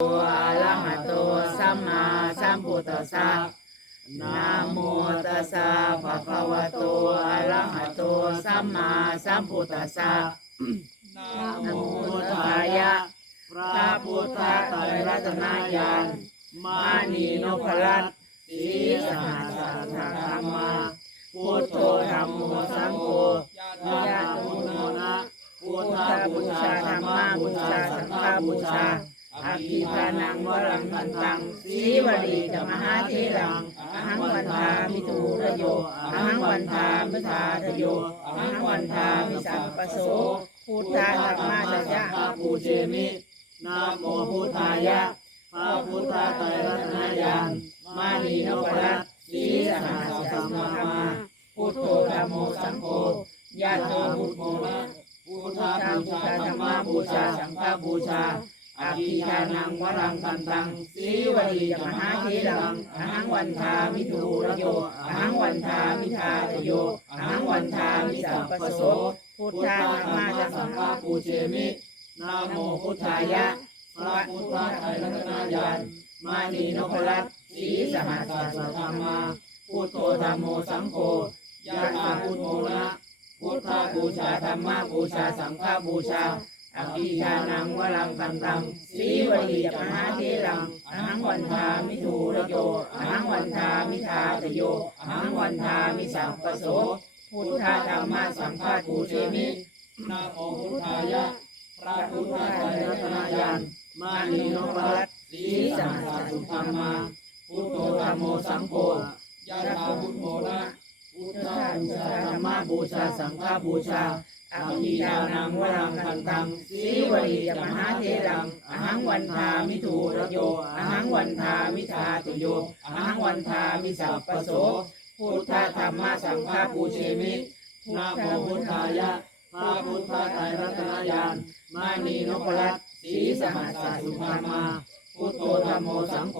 อะระหะโตสัมมาสัมพุทธัสสะนะโมตัสสะภะคะวะโตอะระหะโตสัมมาสัมพุทธัสสะนะโมตัตัสสะพระพุทธธไตรตรรัรัตนญาญาณมานีนพรัตตน์สีสหัสสะธรรมามาพุทโธธรรมโมสังโฆญาญาตาติพุพุททโนะนะพุทธาธบูชาธรรมามาบูชาสังฆาฆาบูชา ออาภิภิธานังวรังงคันตังสีววลีลีจมหาเทรังอหังวันทามิมิถูระโยอหังวันทามิมิทาทาททโยอหังวันทามิสัสัพปโสพุทธาธรรมะมะสัจจะปูเชมินะโมพุทธายะพระพุทธไตรรัตนญาณมานีนพรัตสีสหัสสัมมามาพุทโธธรรมโมสังโฆญาติพุทโธนะพุทธาบูชาธรรมบูชาสังฆบูชา อภิธานังวรังกันตังสีวลีจมหาเทรังอหังวันทามิทูระโยอหังวันทามิทาตโยอหังวันทามิสัพปโสพุทธาธาธรรมะสังฆาปูเชมินะโมพุทธายะพระพุทธไตรรัตนญาณมานีนพรัตสีสหัสสะธรรมาพุทโธธรรมโมสังโฆยะถาพุทโธนะพุทธาบูชาธรรมะบูชาสังฆาบูชา อภิธานังวรังกันตังสีวลีจะมหาเทรังอหังวันทามิทูระโยอหังวันทามิทาตโยอหังวันทามิสัพปโสพุทธาธรรมะสังฆาปูเชมินะโมพุทธายะพระพุทธไตรรัตนญาณมานีนพรัตสีสหัสสุธรรมาพุทโธธรรมโมสังโฆยะถาพุทโธนะพุทธาบูชาธรรมบูชาสังฆบูชา อภิธานังวรังคันตังสีวลีจะมหาเทรังอหังวันทามิทูระโยอหังวันทามิทาตุโยอหังวันทามิสัพปโสพุทธธรรมสังฆาปูเชมินะโมพุทธายะพระพุทธไตรรัตนญาณมานีนพรัตสีสหัสสุธรรมาพุทโธธรรมโมสังโฆ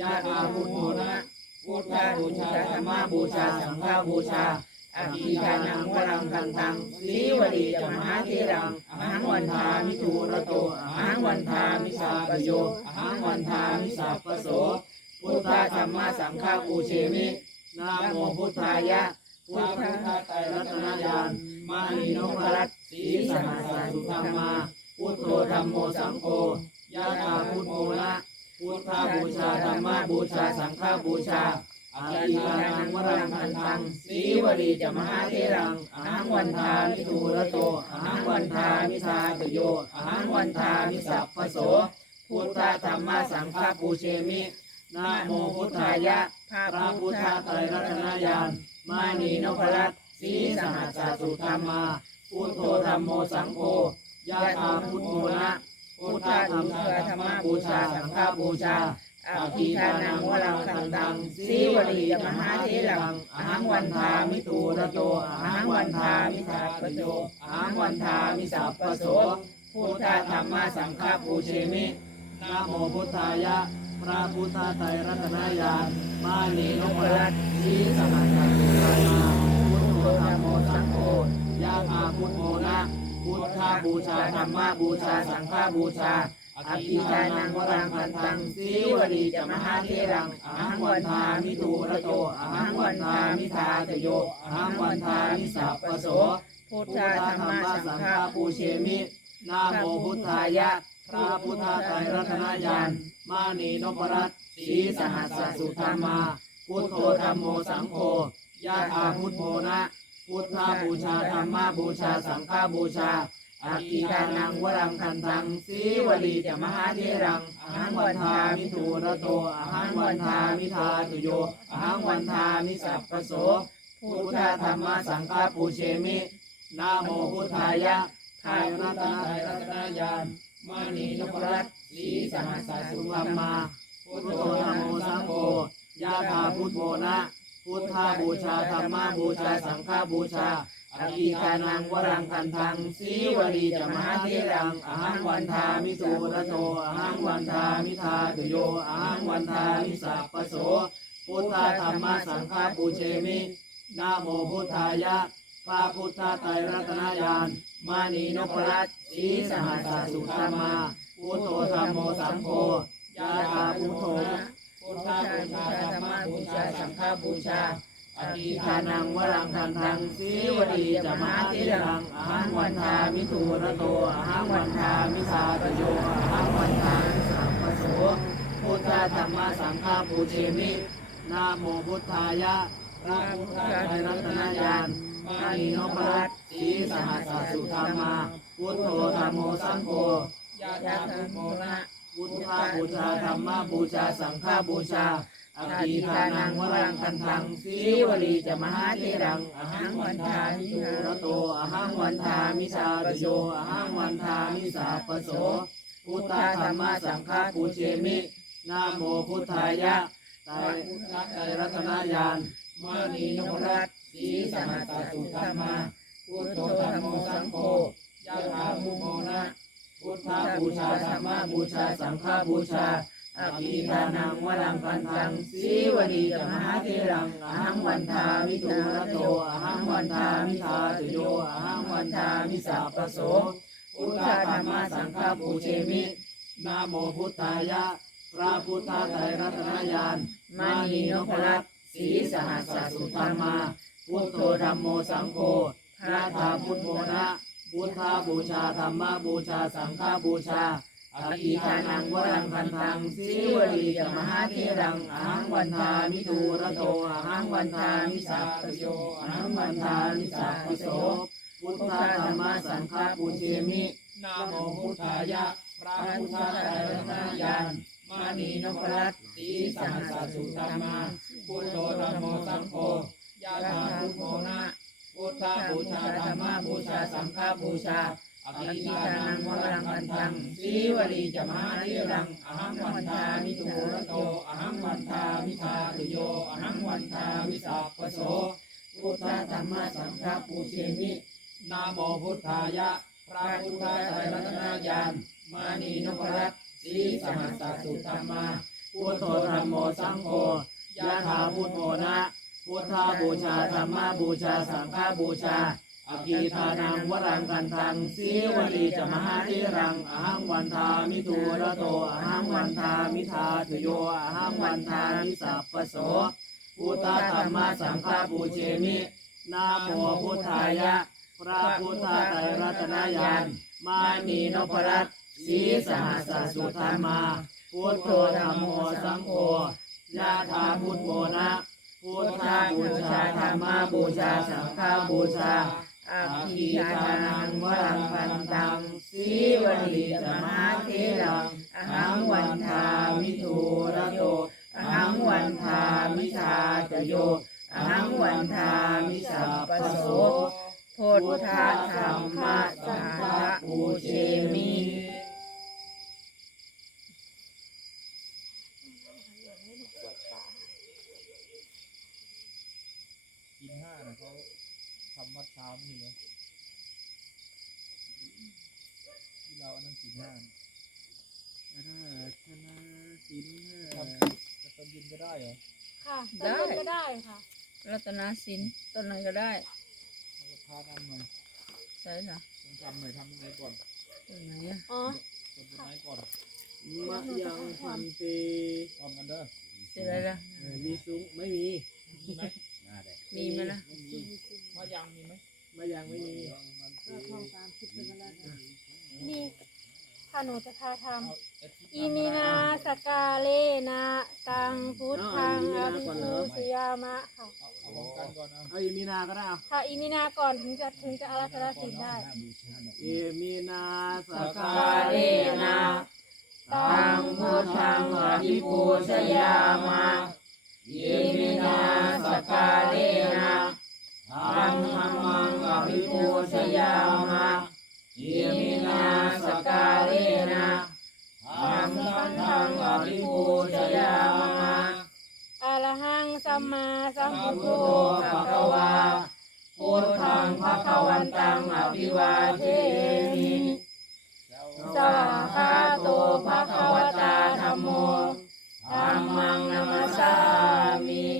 ญาตาพุทโธนะพุทธาบูชาธรรมบูชาสังฆบูชา อภิธานังวรังคันตังสีวลีจมหาเทรังอหังวันทามิทูระโตอหังวันทามิสาปโยอหังวันทามิสัพปโสพุทธธรรมะสังฆปูเชมินะโมพุทธายะพุทธไตรรัตนญาณมานีนพรัตน์สีสหัสสุธรรมาพุทโธธรรมโมสังโฆยะถาพุทโธนะพุทธาบูชาธรรมบูชาสังฆาบูชา อาทิตานังวรังคันตังสีวลีจะมหาเทรังอหังวันทามิทูระโตอหังวันทามิทาตโยอหังวันทามิสัพพโสพุทธธรรมสังฆปูเชมินะโมพุทธายะพระพุทธไตรรัตนญาณมานีนพรัตสีสหัสสุธรรมาพุทโธธรรมโมสังโฆยะถาพุทโธนะพุทธาบูชาธรรมบูชาสังฆบูชา อภิธานังวรังคันตังสีวลีจะมหาเทรังอหังวันทามิตูระโตอหังวันทามิสัพปโยอหังวันทามิสัพปโสพุทธธรรมสังฆปูเชมินะโมพุทธายะพระพุทธไตรรัตนญามานีนพรัตสีสหัสสุธรรมาพุทโธธรรมโมสังโฆยะอาพุทโธนะพุทธาบูชาธรรมบูชาสังฆบูชา อภิธานังวรังคันตังสีวลีจะมหาเทรังอหังวันทามิทูระโตอหังวันทามิทาตโยอหังวันทามิสัพปโสพุทธาธรรมะสังฆาปูเชมินะโมพุทธายะพระพุทธไตรรัตนญาณมานีนพรัตสีสหัสสุธรรมา พุทโธธรรมโมสังโฆยะถาพุทโธนะ พุทธาบูชาธรรมาบูชาสังฆาบูชา อากิทานังวรังคันตังสีวลีจะมหาเทรังอหังวันทามิทูระโตอหังวันทามิทาตุโยอหังวันทามิสัพปโสพุทธธรรมสังฆปูเชมินะโมพุทธายะไทยรัตนไตรรัตนญาณมานีนพรัตสีสหัสสุธรรมา พุทโธธรรมโมสังโฆยะถาพุทโธนะ พุทธาบูชาธรรมบูชาสังฆบูชา อภิธานังวรังคันทังสีวลีจะมหาเทรังอาหังวันทามิตูระโตอาหังวันทามิทาตุโยอาหังวันทามิสัพปโสพุทธธรรมสังฆาปูเชมินะโมพุทธายะพระพุทธไตรรัตนญาณมานีนพรัตสีสหัสสุธรรมาพุทโธธรรมโมสังโฆยะถาพุทโธพุทธาบูชาธรรมบูชาสังฆบูชา อธิทานังวรังทันทังสีวดีจะมาทิรังอหังวันทามิทูระโตอหังวันทามิสาตโยอหังวันทามิสัมปโสพุทธธรรมสังฆาปูเชมินะโมพุทธายะพระพุทธไตรรัตนญาณมานีนพรัตสีสหัสสุธรรมาพุทโธธรรมโมสังโฆยะถาพุโมนะพุทธาบูชาธรรมบูชาสังฆาบูชา อภิทานังวรังคันทังสีวลีจะมหาเทรังอหังวันทามิทูรโตอหังวันทามิสาตโยอหังวันทามิสาปโสพุทธธรรมสังฆปูเชมินะโมพุทธายะตรพุทธไตรรัตนญาณมานีนพรัตสีสหัสสุธรรมาพุทโธธรรมโมสังโฆยะถามุโมนะพุทธบูชาธรรมบูชาสังฆบูชา อภิทานังวรังคันทังสีวดีจมหาเทรังอหังวันทามิทูระโตอหังวันทามิทาตุโยอหังวันทามิสาปโสพุทธธรรมสังฆปูเชมินะโมพุทธายะ พระพุทธไตรรัตนญาณมานีนพรัตน์สีสหัสสุธรรมาพุทโธธรรมโมสังโฆพระธาพุทโมนะพุทธาบูชาธรรมบูชาสังฆบูชา อภิทานังวรังคันทังสีวลีจมหาเทรังอหังวันทามิทูระโตอหังวันทามิสัพโยอหังวันทามิสัพโสพุทธธรรมสังฆปูเชมินะโมพุทธายะพระพุทธไตรรัตนญาณมานีนพรัตน์สีสังสสุธรรมาพุทโธธรรมโมสังโฆยะถาพุโมนะพุทธบูชาธรรมบูชาสังฆบูชา อภิทานังวรังคันทังสีวลีจะมานิรังอหังวันทามิทูระโตอหังวันทามิทาตุโยอหังวันทามิสัพพโสพุทธธรรมสังฆปูเชมินะโมพุทธายะ พระพุทธไตรรัตนญาณมานีนพรัตสีสหัสสุธรรมาพุทโธธรรมโมสังโฆยะถาพุทโมนะพุทธาบูชาธรรมบูชาสังฆบูชา อภิทานังวรังกันทังสีวลีจะมหาเทรังอหังวันทามิทูระโตอหังวันทามิทาตุโยอหังวันทามิสัพพโสพุทธธรรมสังฆปูเชมินะโมพุทธายะ พระพุทธไตรรัตนญาณมานีนพรัตสีสหัสสุธรรมาพุทโธธรรมโมสังโฆยะถาพุทโมนะพุทธบูชาธรรมบูชาสังฆบูชา อภิทานังวรังพันตังสีวลีสมาเทลังอหังวันทามิทูระโยอหังวันทามิทาตโยอหังวันทามิสัพปโสพุทธธรรมะสังฆปูเชมิ กินห้านะเขาทำวัดเช้าไม่ใช่เหรอที่เราอันนั้นกินห้าน่ะธนาสินทำแต่ตอนเย็นก็ได้เหรอค่ะได้ต้นเล่นก็ได้ค่ะรัตนสินต้นนั้นก็ได้เราก็พาทำหน่อยใช่ค่ะต้องทำหน่อยทำยังไงก่อนต้นไหนอะอ๋อกดตัวไหนก่อนมะยังพันเตพร้อมกันเด้อใช่ไรล่ะเออมีซุ้งไม่มีมีไหมมีไหมล่ะไม่มีมะยังมีไหม มะยังไม่มีมีค่ะหนูจะพาทเอาเอ็ดำอีมีนาสกาเลนะตังพุทธังอภิภูสยามะค่ะเอาเอาพร้อมกันก่อนเอาเอาอีมีนาก็ได้เอาค่ะอีมีนาก่อนถึงจะถึงจะอาราธนาสินได้อีมีนาสกากาเลเลนะนะตังพุทธังอภิปูชยามะยิมินาสกาเลนะตัง ธัมมังอภิปูชยามะยิมินาสกาเลนะตังสังฆังอภิปูชยามะอรหังสัมมาสัมพุทโธภะคะวาพุทธังภะคะวันตังอภิวาเทมิสวาคาโตภะคะวตาธัมโมธัมมังนัมสสามิ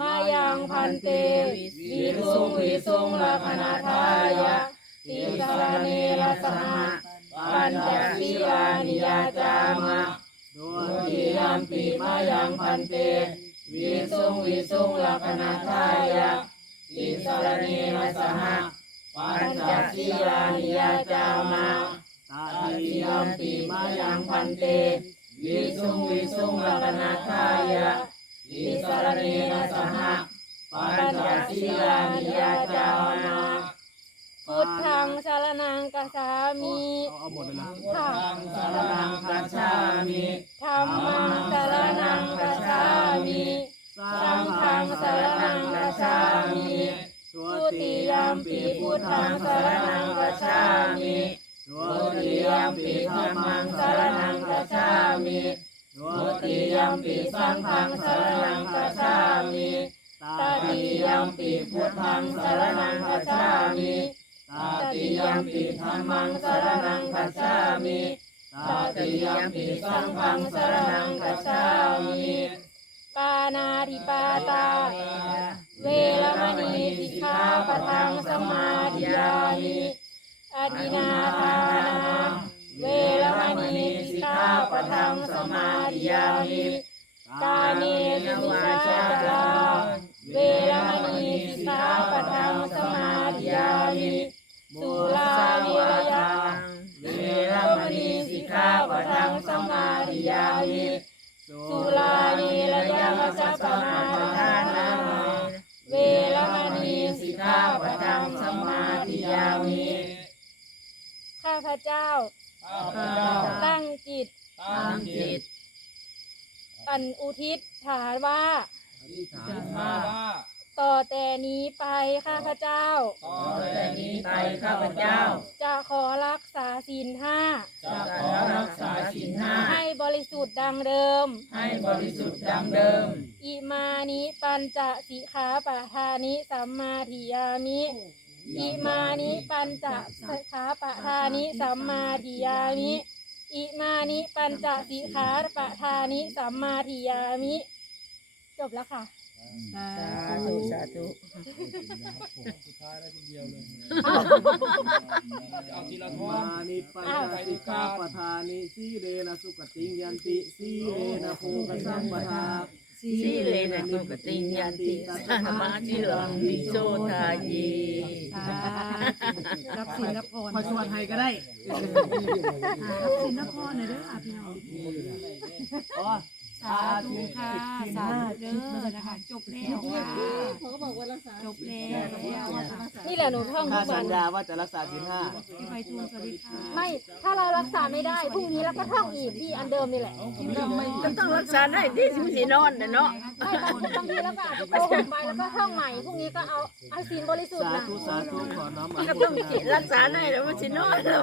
มายังพันเตวิสุงวิสุงลักขณาทายะติสรเนระสหะปัญจศีลานิยาจามะดโยยติยัมปิมายังพันเตวิสุงวิสุงลักขณาทายะติสรเนระสหะปัญจศีลานิยาจามะตาตาติยัมปิมายังพันเตวิสุงวิสุงลักขณาทายะ ติสรเนสหะปัญจศีลานิยาจามะพุทธังสารนังกัสสามิเอาหมดเลยนะค่ะสารนังคัจฉามิธรรมังสารนังกัสสามิสังฆังสารนังกัสสามิทุติยัมปิพุทธังสารนังกัสสามิทุติยัมปิธัมมังสารนังกัสสามิ ทุติยัมปิสังฆังสารนังกัสสามิตาติยัมปิพุทธังสารนังกัสสามิตาติยัมปิธัมมังสารนังกัสสามิตาติยัมปิสังฆังสารนังคัจฉามิปานาติปาตา เวรมณีสิกขาปะทังสมาธิยามิอดินาทานาเวรมณี ปะทังสมาธิยามิกาเนสุมิชาจาเวรมณีสิกขาปะทังสมาธิยามิสุราเมรยาเวรมณีสิกขาปะทังสมาธิยามิสุราเมรยามัจจปมาทานาเวรมณีสิกขาปะทังสมาธิยามิข้าพเจ้าตั้งจิต ตั้งจิตอันอุทิศฐานว่า อธิษฐานว่าต่อแต่นี้ไปข้าพเจ้า ต่อต่อแต่แต่นี้นี้ไปไปข้าพเจ้า จะขอรักษาศีลห้าจะขขออรัรักกษาษาศีศีลลห้าห้าให้บริสุทธิ์ดังเดิม ให้บริสุทธิ์ดังเดิม อิมานิปัญจสิกขาปะทานิสัมมาทิยามิ อิมานิปัญจสิกขาปะทานิสัมมาทิยามิ อิมานิปัญจสิกขาปะทานิสัมมาทิยามิ จบแล้วค่ะ สาธุสาธุสุดท้ายแล้วทีเดียวเลยเอาทีละท่อมานนิปัญจสิกขาปทานิสีเรนะสุขติงยันติสีเรนะภูกสัมปทา สิเลนะสุกติยันติสัมมาทิลังวิโสทายีรับสินรับพรคอชวนให้ก็ได้รับสินรับพรหน่อยเด้อค่ะพี่น้องอ๋อ สาธุค่ะสาธุเด้อนะคะจบแล้วค่ะเขาก็บอกว่ารักษาจบแล้วนี่แหละหนูท่องทุข้ากวัสันญญาว่าจะรักษาศีลห้าพี่ไฟทูลสวัสดีค่ะไม่ ถ้าเรารักษาไม่ได้พรุ่งนี้เราก็ท่องอีกที่อันเดิมนี่แหละก็ต้องรักษาได้ที่สิมสีนอนนะเนาะไม่บางบางทีเราก็อาจจะโกหกไปแล้วก็ท่องใหม่พรุ่งนี้ก็เอาเอาศีลบริสุทธิ์สานะ ธุสาธุขอน้อมอก็นุโมต้องทนา รักษาได้แล้วมันสีนอนแล้ว